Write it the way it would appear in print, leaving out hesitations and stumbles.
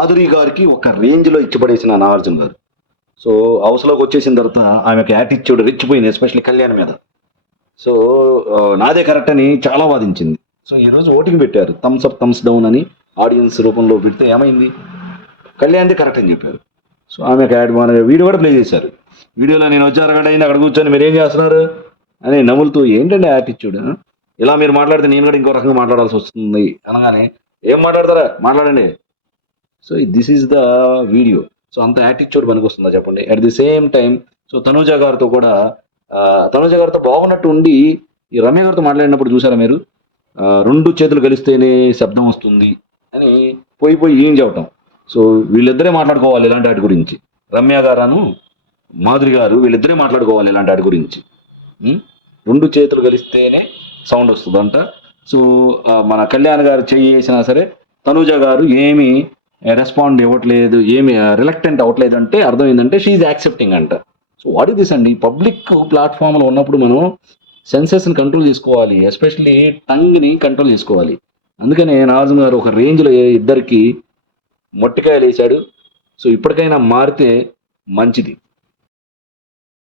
మాధురి గారికి ఒక రేంజ్లో ఇచ్చిపడేసిన నాగార్జున గారు. సో హౌస్లోకి వచ్చేసిన తర్వాత ఆమెకు యాటిట్యూడ్ రెచ్చిపోయింది, ఎస్పెషల్లీ కళ్యాణ్ మీద. సో నాదే కరెక్ట్ అని చాలా వాదించింది. సో ఈరోజు ఓటింగ్ పెట్టారు, థమ్స్ అప్ థమ్స్ డౌన్ అని ఆడియన్స్ రూపంలో పెడితే ఏమైంది, కళ్యాణ్ది కరెక్ట్ అని చెప్పారు. సో ఆమెకు యాడ్ మన వీడియో కూడా ప్లే చేశారు. వీడియోలో నేను వచ్చారు అక్కడ అయింది, అక్కడ కూర్చొని మీరు ఏం చేస్తున్నారు అని నవ్వులుతూ, ఏంటంటే యాటిట్యూడ్, ఇలా మీరు మాట్లాడితే నేను కూడా ఇంకో రకంగా మాట్లాడాల్సి వస్తుంది అనగానే, ఏం మాట్లాడతారా మాట్లాడండి. So this is the video. So అంత యాటిట్యూడ్ పనికి వస్తుందా చెప్పండి. At the same time so Tanuja గారితో కూడా తనూజ గారితో బాగున్నట్టు ఉండి ఈ రమ్య గారితో మాట్లాడినప్పుడు చూసారా మీరు, రెండు చేతులు కలిస్తేనే శబ్దం వస్తుంది అని పోయి ఏం చెప్పటం. సో వీళ్ళిద్దరే మాట్లాడుకోవాలి ఇలాంటి వాటి గురించి, రమ్య గారు మాధురి గారు వీళ్ళిద్దరే మాట్లాడుకోవాలి ఇలాంటి వాటి గురించి. రెండు చేతులు కలిస్తేనే సౌండ్ వస్తుందంట. సో మన కళ్యాణ్ గారు చేసినా సరే తనూజ గారు ఏమి రెస్పాండ్ ఇవ్వట్లేదు, ఏమి రిలక్టెంట్ అవ్వట్లేదు అంటే అర్థం ఏంటంటే షీఈ్ యాక్సెప్టింగ్ అంట. సో వాట్ ఇస్ దిస్ అండి, పబ్లిక్ ప్లాట్ఫామ్లో ఉన్నప్పుడు మనం సెన్సెస్ని కంట్రోల్ చేసుకోవాలి, ఎస్పెషల్లీ టంగ్ని కంట్రోల్ చేసుకోవాలి. అందుకనే నాగార్జున గారు ఒక రేంజ్లో ఇద్దరికి మొట్టికాయలు వేశాడు. సో ఇప్పటికైనా మారితే మంచిది.